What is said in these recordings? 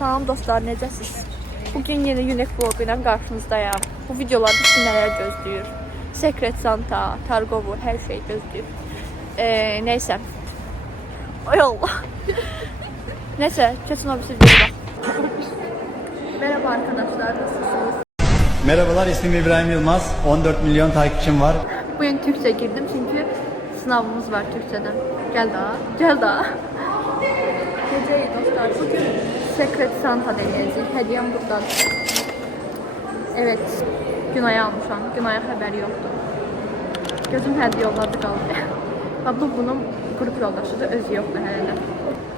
Salam dostlar, necəsiz? Bugün yeni Unique Vlog ilə qarşınızdayım. Bu videolarda sizi nələr gözləyir? Secret Santa, Targovu, hər şey gözləyir. Neyse. Ay Allah. Neyse, keçin o bir bak. Merhaba arkadaşlar, nasılsınız? Merhabalar, ismim İbrahim Yılmaz. 14 milyon takipçim var. Bugün Türkçe girdim çünkü sınavımız var Türkçeden. Gel daha, gel daha. Geceyi dostlar, bugün Secret Santa deneyeceğiz. Hediyem buradan. Evet, Günay'a almışam. Günay'a haberi yoktu. Gözüm hediye yolladı qaldı. Bu bunun grup yoldaşıdır, özü yoxdur hələ də.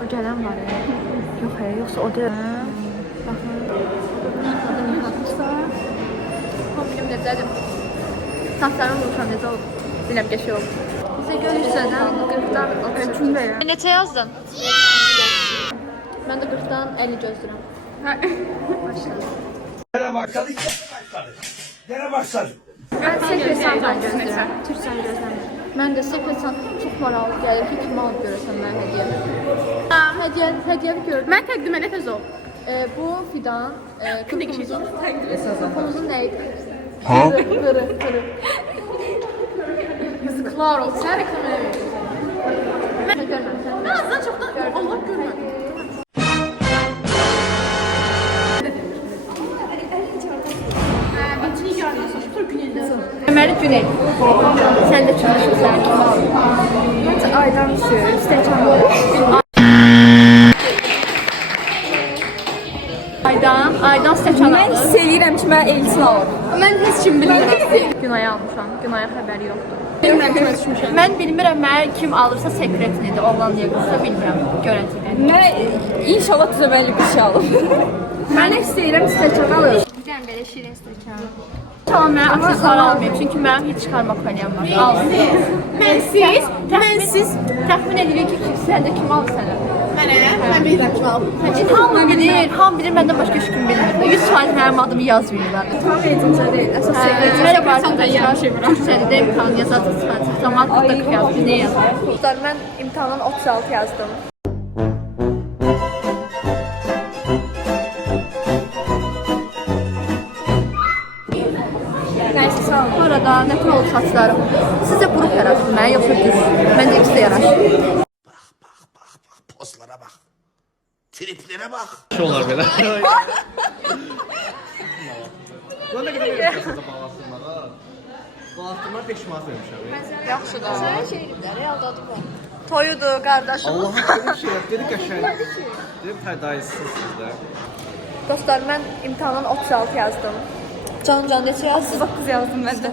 O gələn var ya. Yox ya, yoxsa o deyil. Baxın. Adını yıxatmışsa. Kombinim necədir? Saçlarımı vuruşam necə oldu? Biləm geçiyor oldu. Bizə görürsən, 40'dan 30 verir. Neçə yazdın? Ben de 40'dan 50 gözlürüm. Başladım. Gene başladık, gene başladık. Ben Secret Santa'yı gözlürüm. Türkçəni gözləmirəm. Mən də Secret Santa çox maraqlı gəlir ki, kimi alıb görəsən mən hədiyyə. Hədiyyəni gördüm. Mən təqdim elə tez ol. Bu fidan, qırpımızın neydi? Ha? Qırı. Yazıklar olsun. Sən reklam eləmirsən. Mən görməmişəm. Mən azdan çoxdan Allah görmədim. Bentini yardan sonra güneldə. Deməli Güney. Sən də çalışırsan, kimi aldın? Məncə aydan sür, stəkanlı olur. Aydan stəkan alır. Mən hiss eləyirəm ki, mən Elçin alırım. Mən heç kim bilmirəm. Günay'a almışam. Günay'a xəbəri yoxdur. Bilmirəm kimə düşmüşəm. Mən bilmirəm, mənə kim alırsa sekretlidir, oğlan deyə qızsa bilmirəm, görəntini. Mən inşallah düzəməlli bir şey alım. Mən istəyirəm stəkan alır. Bir dənə belə şirin stəkan. Tamam, mən aksesuar almayayım, çünki mənim heç çıxarma kolyam var. Almayayım. Mənsiz təxmin edilir ki, səndə kim alır sənə? Mən bilirəm kim alıb. Hamı bilir, məndən başqa heç kim bilmir. 100% mənim adımı yazmıyorlar. Tam eğitimcə deyil, əsas sekret. Merhaba arkadaşlar, Türkçədə də imtahan yazardı, zaman 40 yazdı, ne yazdı? Dostlar, mən imtahandan 36 yazdım. Nəysə, sağ olun. Bu arada nə tür oldu saçlarım? Sizə qrup yaraşır mənə, yoxsa düz? Məncə ikisi də yaraşır. Pozlara bak, triplere bak. Şu olar belə. Lan ne kadar yapıyorsunuz da bağlastırma da? Bağlastırma 5 manat vermişəm. Yaxşıdır. Sən şeydir, realda adı var. Toyudur, qardaşım. Allah'ım böyle bir şey yok. Dedik aşağı. Dedim fədaisiniz siz də. Dostlar, mən imtahandan 36 yazdım. Can neçə yazdın? 9 yazdım mən də.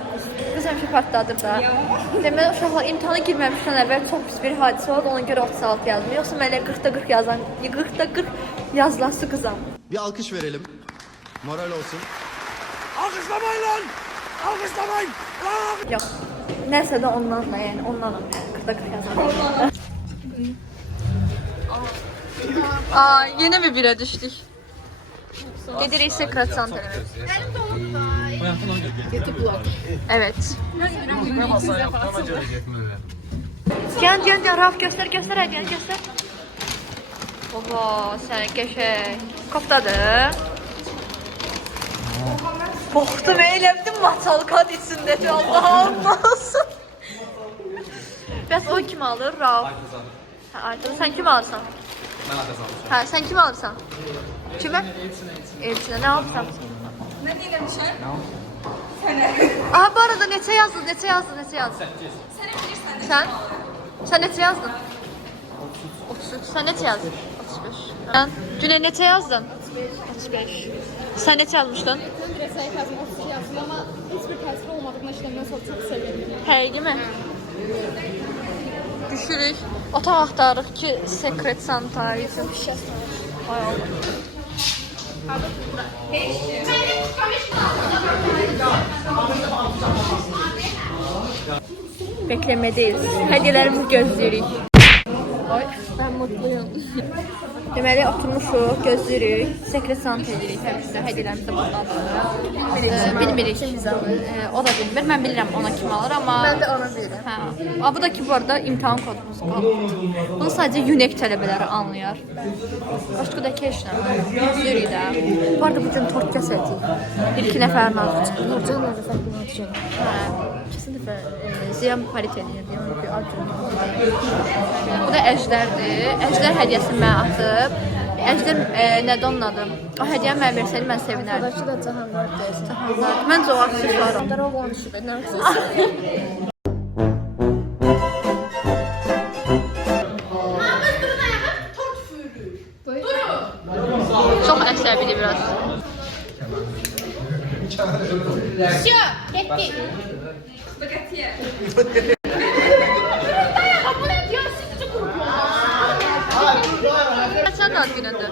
Qız həmişə partladır da. Deməli, uşaqlar imtahana girməmişdən əvvəl çox pis bir hadisə oldu, ona görə 36 yazdım. Yoxsa mən elə 40'da 40 yazan, 40'da 40 yazılası qızam. Bir alkış verelim. Moral olsun. Alkışlamayın lan! Alkışlamayın! Yox, nəsə də ondan da, yəni ondanam. 40'da 40 yazan. Aa, yine mi bire düşdük? Gedirik Secret Santa'ya. Evet. Gel, Raf göster hediyen göster. Oha, sen geçek. Koftadır. Boxdum, eyləmdim maçalqat içindədir, Allah'ım olsun. Bəs o kim alır? Raf. Artıq sen kim alırsan? Mən adres almışam. Ha, sen kim alırsan? Kime? Elçin'e ne yapsam? Nə deyirəm? Aha, bu arada neçə yazdın? 8. Sən bilirsən. Sen neçə yazdın? 33. Sen neçə yazdın? 35. Sen Güney neçə yazdın? 35. Sen neçə yazmışdın? Mən direkt sayı yazdım 32 yazdım ama hiçbir təsir olmadığına işlemdən sonra çox sevindim. Hey, değil mi? Düşürük. Otaq axtarırıq ki, Secret Santa üçün. Ay Allah. Beklemedeyiz. Hediyelerimizi gözləyirik. Oy. Ben mutluyum. Deməli, oturmuşuq, gözləyirik. Sekret sant edirik həmişə. Hədiyyələrimiz də bunlardır. Bilmirik. O da bilmir. Mən bilirəm ona kim alır, amma... Ben de ona bilirəm. Hə. Bu da ki, bu arada imtahan kodumuz qalır. Bunu sadəcə UNEC tələbələri anlayar. Başqa da keşlə. Gözləyirik də. Bu arada bu gün tort kəsəcəyik. Bir-iki nəfərin adı çıxır. Nurcan da Fətima üçün. Hə. Kesin dəfə ziyan parit edir. Yəni bir acı. Bu da Əjdərdir. Əjdər hədiyyəsini mənə atıb. Əjdər nədir onun adı? O hədiyyəni mənə versəydi mən sevinərdim. Buradakı da Cahanlar deyəsən. Məncə o aksesuarım. Onlara o konuşub. Nə aksesuar? Çox əsəbidir biraz. Sən də ad günündə.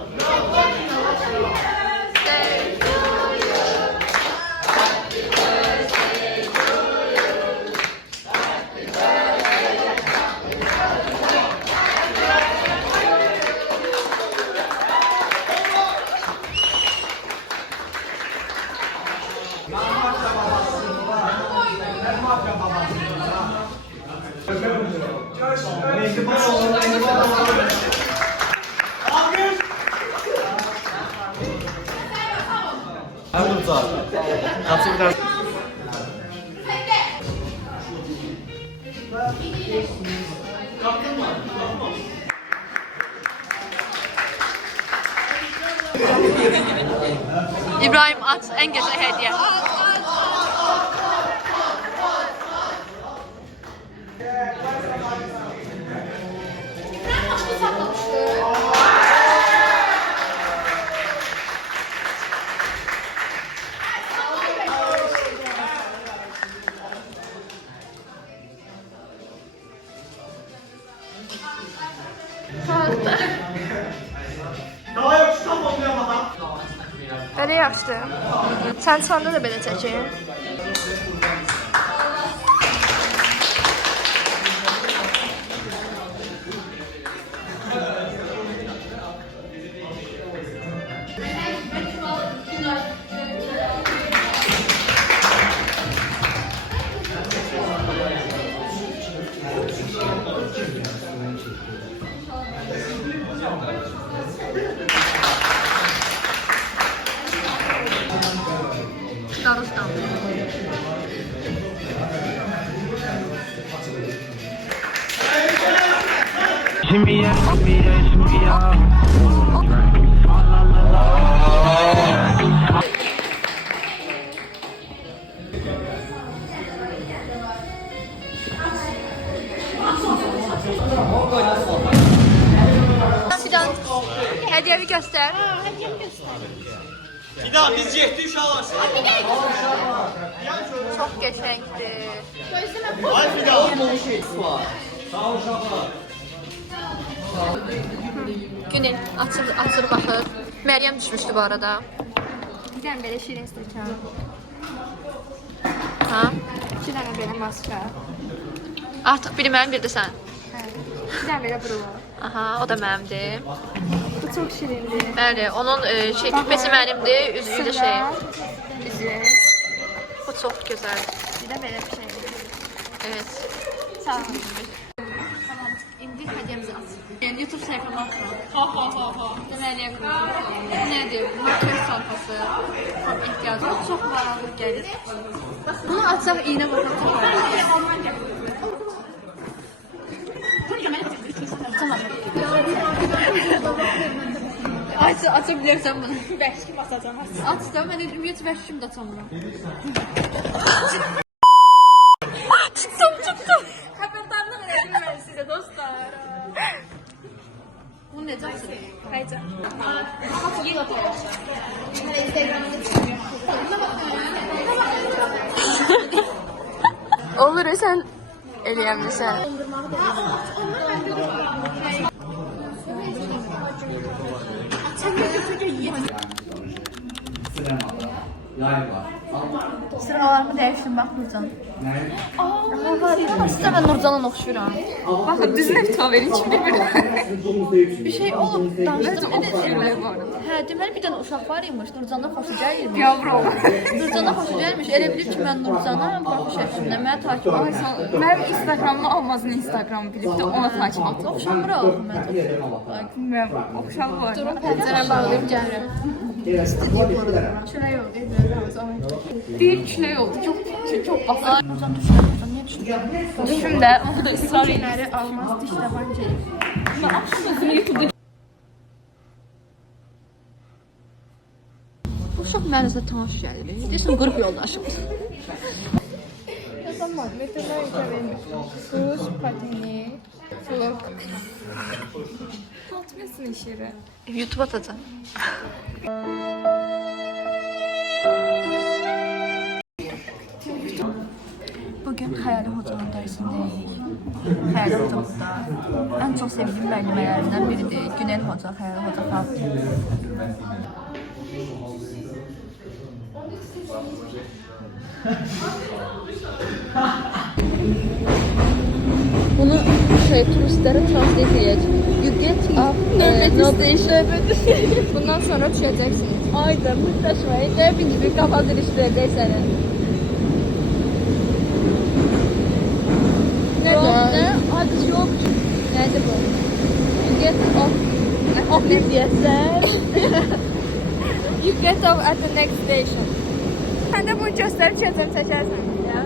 İbrahim at en güzel hediye. Belə yaxşıdır. Sən çıxanda da belə çəkin. Darustan. Fidan, hediyevi göster. Fidan biz getdik uşaqlar. Çok geçenkti. Ay Fidan. Günün açır baxır. Məryəm düşmüşdü bu arada. Bir dənə belə şirin stəkan. Ha? 2 dənə belə maska. Artıq biri mənim, bir də sən. Hə. 2 dənə belə brula. Aha, o da mənimdir. Bu çox şirindir. Bəli, onun küpəsi mənimdir, üzüyü də şey. Bizi. Bu çox gözəl. Bir də belə bir şey. Evet. Sağ ol. Tamam, indi hədiyəmizi aç. Yəni YouTube sayfama atma. Ha. Deməli, bu nədir? Bu makyaj çantası. Tam ehtiyacım. Çox maraqlı gəlir. Bunu açsaq iynə baxıb açabilirsən bunu. Bəlkə basacağam. Aç da, mən ümumiyyətlə vəhşim də açamıram. Tuttum. Xəbərdarlıq edim mən sizə dostlar. Bu necə açılır? Hayca. Olur sən eləyəmlisən. Yay var. Sıralarımı dəyişdim, bax Nurcan. Sizə mən Nurcan'a oxşuyuram. Baxın, düzünə bir verin ki, Bir şey olub, danışdım. Hə, deməli bir dənə uşaq var imiş, Nurcan'a xoşu gəlirmiş. Yavrum. Nurcan'a xoşu gəlirmiş, elə bilir ki, mən Nurcan'a profil şəklində mənə takip edirəm. Mənim Instagramımı Almazın Instagramı bilib də ona takip atıb. Oxşamırıq mən. Bilmirəm, oxşalı var. Durun pəncərə bağlayıb gəlirəm. Çörək oldu, biraz Bir kilo oldu, çok basır. Nurcan düşür, Nurcan niyə düşür? Düşüm də, onu da ısrar edin. günləri almaz diş tabancayı. Ben akşam özümü YouTube'da Bu uşaq mənizə tanış gəlir. Deyirsən, qrup yoldaşımız. Yazamaz, metrlər vermiş. Buz, patini, flok. atmasın işleri. YouTube atacağım. Bugün Xəyali Hocanın dərsindəyik. Xəyali Hoca burada. Ən çox sevdiyim müəllimələrindən biridir. Günel Hoca, Xəyali Hoca falan. Bunu turistlere translate edeceğim. You get up, nöbet Bundan sonra düşəcəksiniz. Ayda muhteşem. Hepiniz bir kafa dönüştürecek seni. Ne? Hadi yok. Nerede bu? You get off. Off diyesen. You get off at the next station. Sen de bunu gösterip çəkərsən. Ya.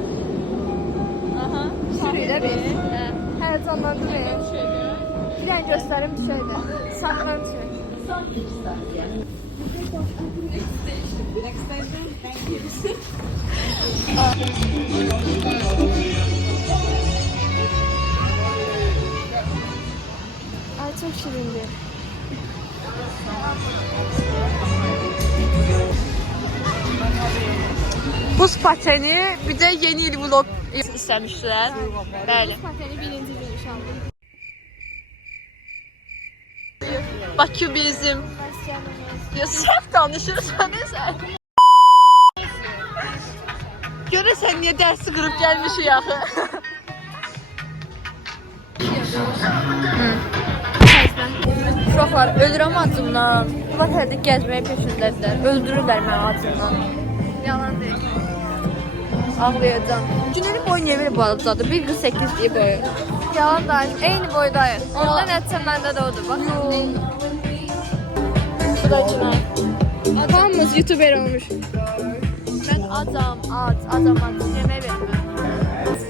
Aha. Şurada bir. Heyecanlandı beni. Bir tane gösterim bir şeydi. Saklan şey. Ay çok şirindi. Buz pateni bir de yeni il vlog istemişler. Bəli. Pateni birinci gün inşallah. Bakü bizim. Ya sen danışırsan sen. Görürsən niye dersi kırıp gelmişik yaxı. Uşaqlar ölürəm acımdan. Bunlar hədə gəzməyə peşindədirlər. Öldürürlər məni acımdan. Yalan değil. Ağlayacağım. Günelin boyu niye böyle balacadır? 1.48 diye boyu. Yalan değil. Aynı boydayız. Ondan etsem bende de odur. Bak. Bu da Günel. Adamımız YouTuber olmuş. Ben acam, acam. Yemək verməm.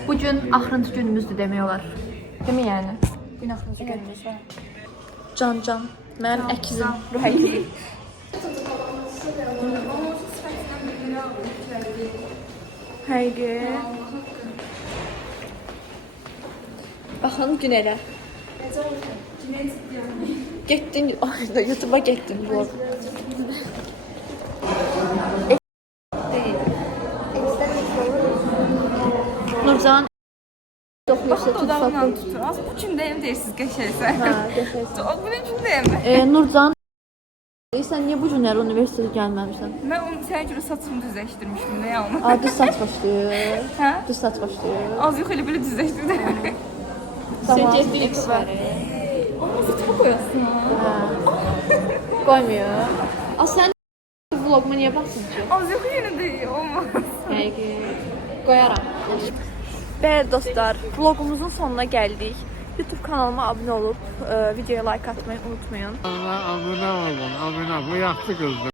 Bugün axırıncı günümüzdür demək olar. Değil mi yani? Bugün axırıncı günümüz var. Can. Mənim əkizim, ruh əkizim. Haydi. Baxın Günelə. Getdin, ay YouTube'a getdin bu. Nurcan Dokuyursa Dudağından tutur. Az bu kimdeyim deyirsiz geçerse. Bu ne kimdeyim? Nurcan Sen niye bu günler üniversiteye gelmemişsin? Ben onu sen gibi saçımı düzleştirmiştim. Ne ya onu? Aa, düz saç başlıyor. Ha? Düz saç başlıyor. Az yok öyle böyle düzleştirdim. Tamam. X var. Onu saçıma koyasın ha. Koymuyor. Aa, sen vloguma niye baksın ki? Az yok yine de olmaz. Peki. Koyaram. Bəli dostlar, vlogumuzun sonuna gəldik. YouTube kanalıma abunə olub, videoya like atmayı unutmayın. Abone olun, abone. Bu yaxşı qızdır.